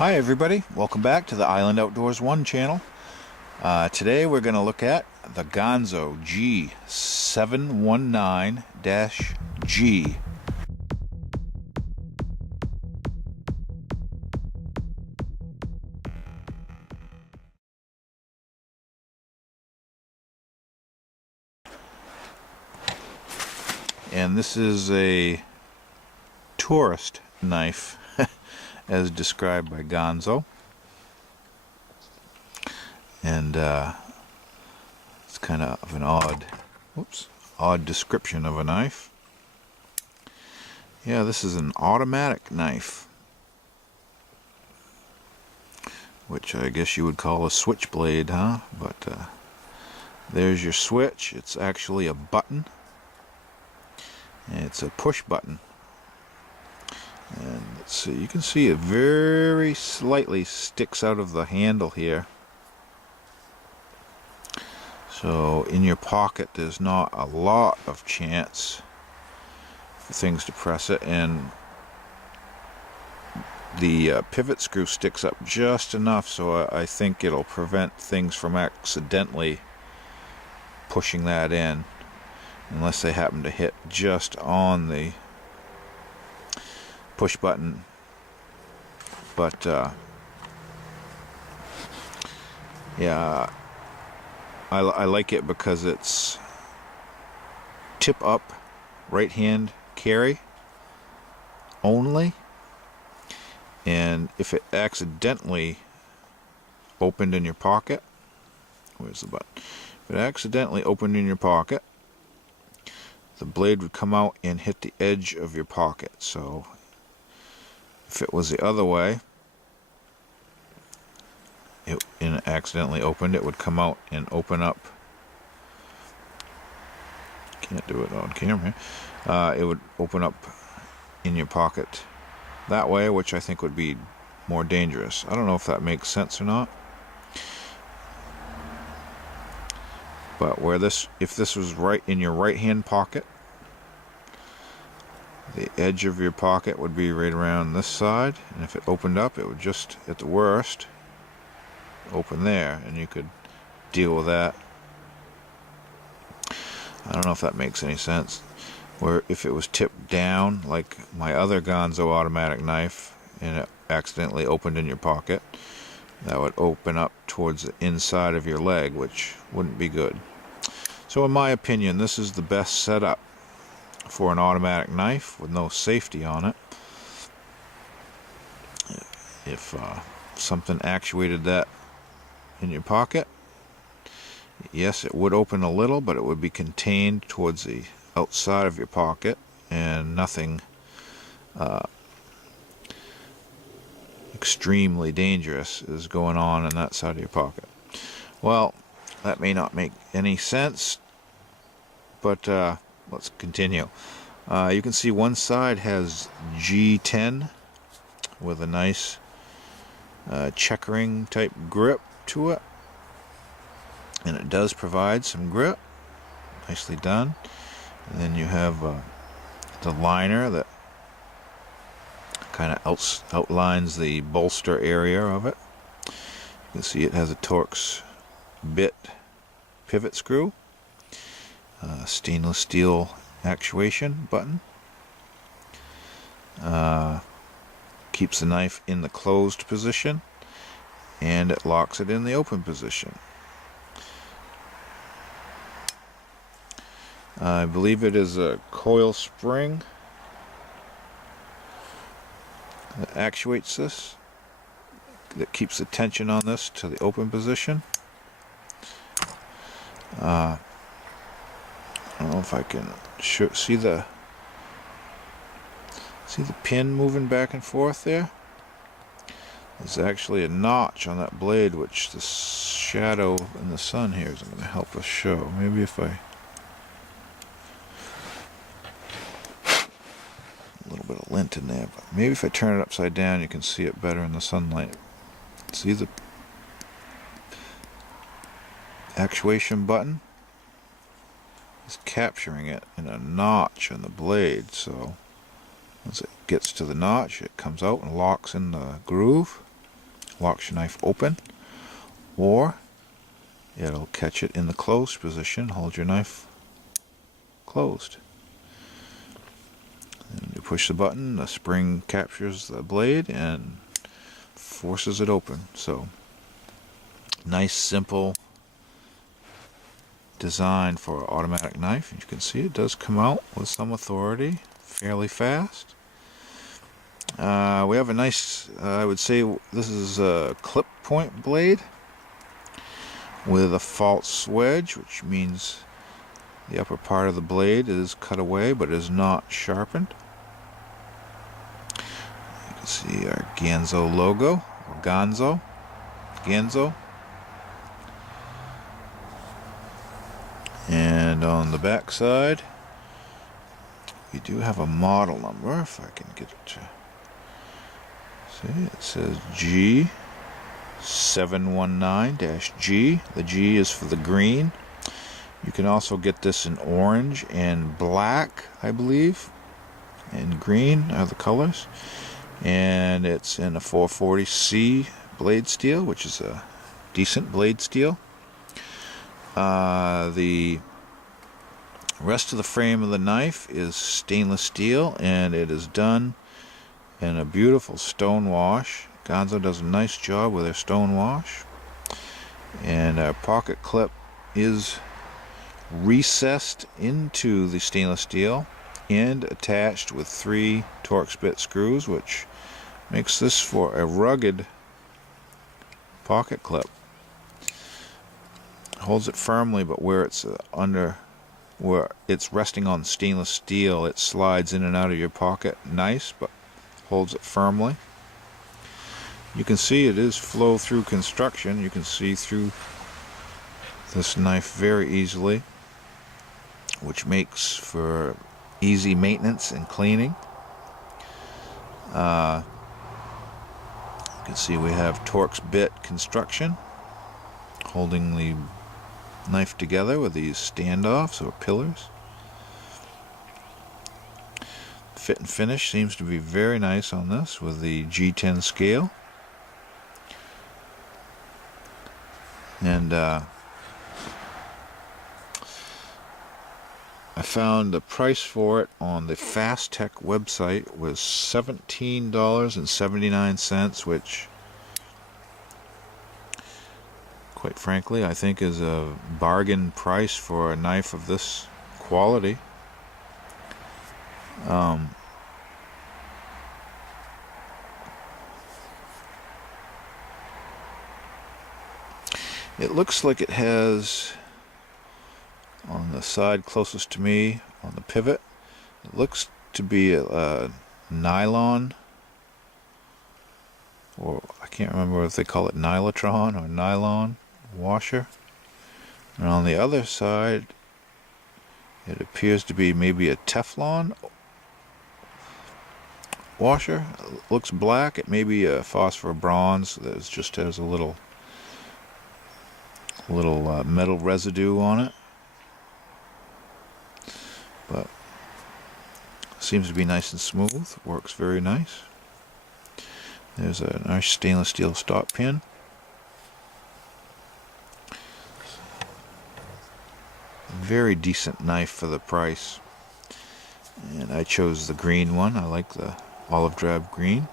Hi everybody, welcome back to the Island Outdoors 1 channel. Today we're going to look at the Ganzo G719-G. And this is a tourist knife as described by Ganzo. And it's kind of an odd description of a knife. Yeah, this is an automatic knife, which I guess you would call a switchblade, huh? But there's your switch. It's actually a button. And it's a push button. And let's see, you can see it very slightly sticks out of the handle here. So in your pocket there's not a lot of chance for things to press it, and the pivot screw sticks up just enough so I think it'll prevent things from accidentally pushing that in, unless they happen to hit just on the push button. But yeah, I like it because it's tip up right hand carry only, and if it accidentally opened in your pocket, where's the button? If it accidentally opened in your pocket, the blade would come out and hit the edge of your pocket. So if it was the other way, and it accidentally opened, it would come out and open up. Can't do it on camera. It would open up in your pocket that way, which I think would be more dangerous. I don't know if that makes sense or not. But if this was right in your right hand pocket, the edge of your pocket would be right around this side, and if it opened up, it would just, at the worst, open there, and you could deal with that. I don't know if that makes any sense. Or if it was tipped down, like my other Ganzo automatic knife, and it accidentally opened in your pocket, that would open up towards the inside of your leg, which wouldn't be good. So in my opinion, this is the best setup for an automatic knife with no safety on it. If something actuated that in your pocket, yes, it would open a little, but it would be contained towards the outside of your pocket, and nothing extremely dangerous is going on in that side of your pocket. Well, that may not make any sense, but let's continue. You can see one side has G10 with a nice checkering type grip to it, and it does provide some grip, nicely done. And then you have the liner that kind of outlines the bolster area of it. You can see it has a Torx bit pivot screw, stainless steel actuation button, keeps the knife in the closed position, and it locks it in the open position. I believe it is a coil spring that actuates this, that keeps the tension on this to the open position. I don't know if I can see the pin moving back and forth there. There's actually a notch on that blade, which the shadow in the sun here is going to help us show. Maybe if I... a little bit of lint in there, but maybe if I turn it upside down you can see it better in the sunlight. See the actuation button? It's capturing it in a notch on the blade, so once it gets to the notch, it comes out and locks in the groove. locks your knife open, or it'll catch it in the closed position, hold your knife closed. And you push the button, the spring captures the blade and forces it open. So, nice, simple design for an automatic knife. You can see it does come out with some authority, fairly fast. We have a nice, I would say this is a clip point blade with a false wedge, which means the upper part of the blade is cut away but is not sharpened. You can see our Ganzo logo, or Ganzo. And on the back side, we do have a model number, if I can get it to see. It says G719-G. The G is for the green. You can also get this in orange and black, I believe. And green are the colors. And it's in a 440C blade steel, which is a decent blade steel. The rest of the frame of the knife is stainless steel, and it is done in a beautiful stone wash. Ganzo does a nice job with their stone wash. And our pocket clip is recessed into the stainless steel and attached with 3 Torx bit screws, which makes this for a rugged pocket clip. Holds it firmly, but where it's where it's resting on stainless steel, it slides in and out of your pocket nice, but holds it firmly. You can see it is flow through construction. You can see through this knife very easily, which makes for easy maintenance and cleaning. You can see we have Torx bit construction holding the knife together with these standoffs or pillars. Fit and finish seems to be very nice on this with the G10 scale. And I found the price for it on the Fast Tech website was $17.79, which, quite frankly, I think is a bargain price for a knife of this quality. It looks like it has, on the side closest to me, on the pivot, it looks to be a nylon, or I can't remember if they call it nylotron or nylon washer. And on the other side, it appears to be maybe a Teflon washer. It looks black. It may be a phosphor bronze that just has a little metal residue on it, but seems to be nice and smooth. Works very nice. There's a nice stainless steel stop pin. Very decent knife for the price, and I chose the green one. I like the olive drab green.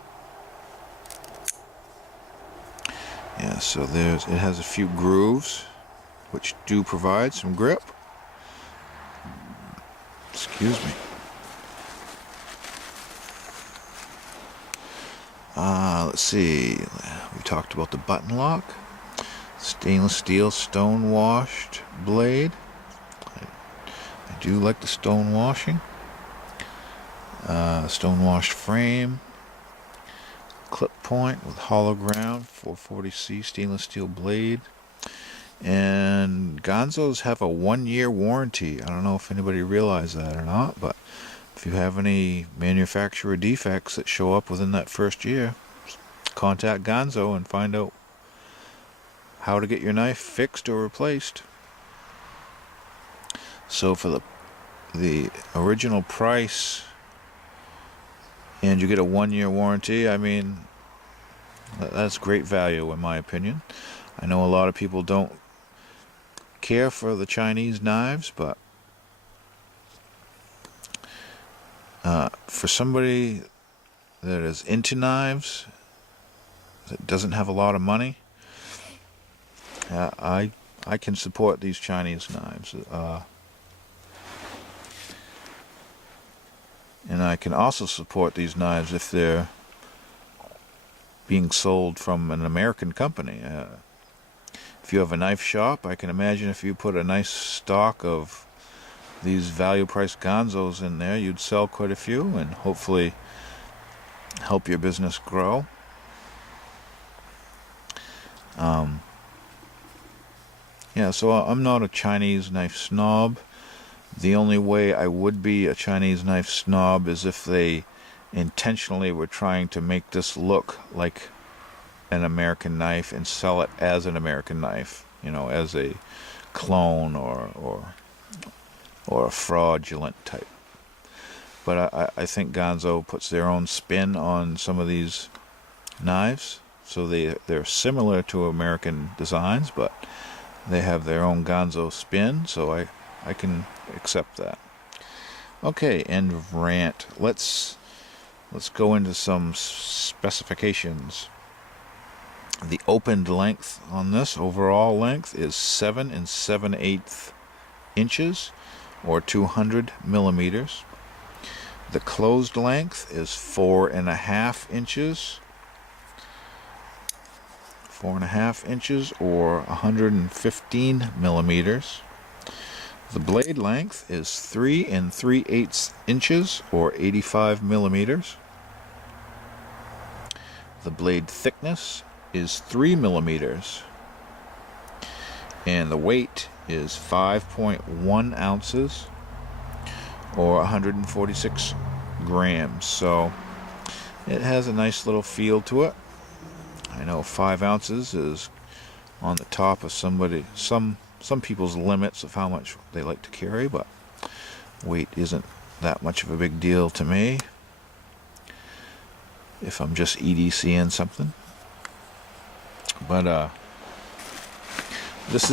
Yeah, so it has a few grooves which do provide some grip. Excuse me. Let's see. We talked about the button lock. Stainless steel stone washed blade. I do like the stone washing. Stone washed frame. Clip point with hollow ground, 440C stainless steel blade. And Ganzos have a 1-year warranty. I don't know if anybody realized that or not, but if you have any manufacturer defects that show up within that first year, contact Ganzo and find out how to get your knife fixed or replaced. So for the original price, and you get a 1-year warranty, I mean, That's great value in my opinion. I know a lot of people don't care for the Chinese knives, but for somebody that is into knives, that doesn't have a lot of money, I can support these Chinese knives. And I can also support these knives if they're being sold from an American company. If you have a knife shop, I can imagine if you put a nice stock of these value-priced Ganzos in there, you'd sell quite a few and hopefully help your business grow. Yeah, so I'm not a Chinese knife snob. The only way I would be a Chinese knife snob is if they intentionally were trying to make this look like an American knife and sell it as an American knife, you know, as a clone or a fraudulent type. But I think Ganzo puts their own spin on some of these knives, so they're similar to American designs, but they have their own Ganzo spin, so I can accept that. Okay, end of rant. Let's go into some specifications. The opened length on this, overall length, is 7 7/8 inches, or 200 millimeters. The closed length is 4.5 inches. 4.5 inches, or 115 millimeters. The blade length is 3 3/8 inches, or 85 millimeters. The blade thickness is 3 millimeters. And the weight is 5.1 ounces, or 146 grams. So it has a nice little feel to it. I know 5 ounces is on the top of some people's limits of how much they like to carry, but weight isn't that much of a big deal to me if I'm just EDCing something. But this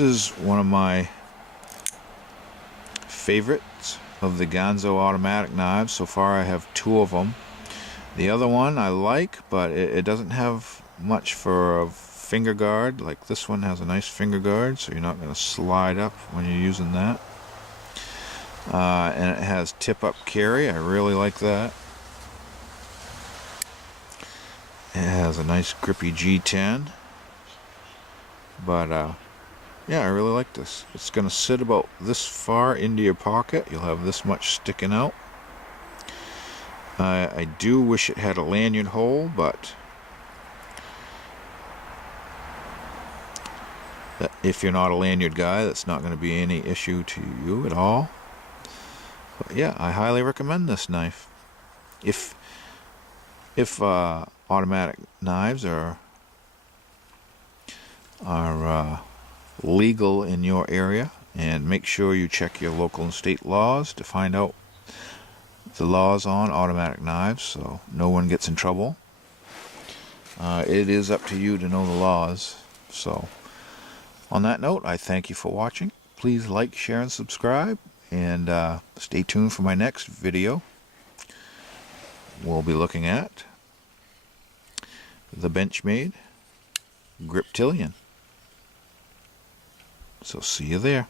is one of my favorites of the Ganzo automatic knives. So far I have 2 of them. The other one I like, but it doesn't have much for a finger guard. Like this one has a nice finger guard, so you're not going to slide up when you're using that. And it has tip-up carry. I really like that. It has a nice grippy G10. But yeah, I really like this. It's going to sit about this far into your pocket. You'll have this much sticking out. I do wish it had a lanyard hole, but if you're not a lanyard guy, that's not going to be any issue to you at all. But yeah, I highly recommend this knife. If automatic knives are legal in your area, and make sure you check your local and state laws to find out the laws on automatic knives so no one gets in trouble. It is up to you to know the laws. So on that note, I thank you for watching. Please like, share, and subscribe, and stay tuned for my next video. We'll be looking at the Benchmade Griptilian. So see you there.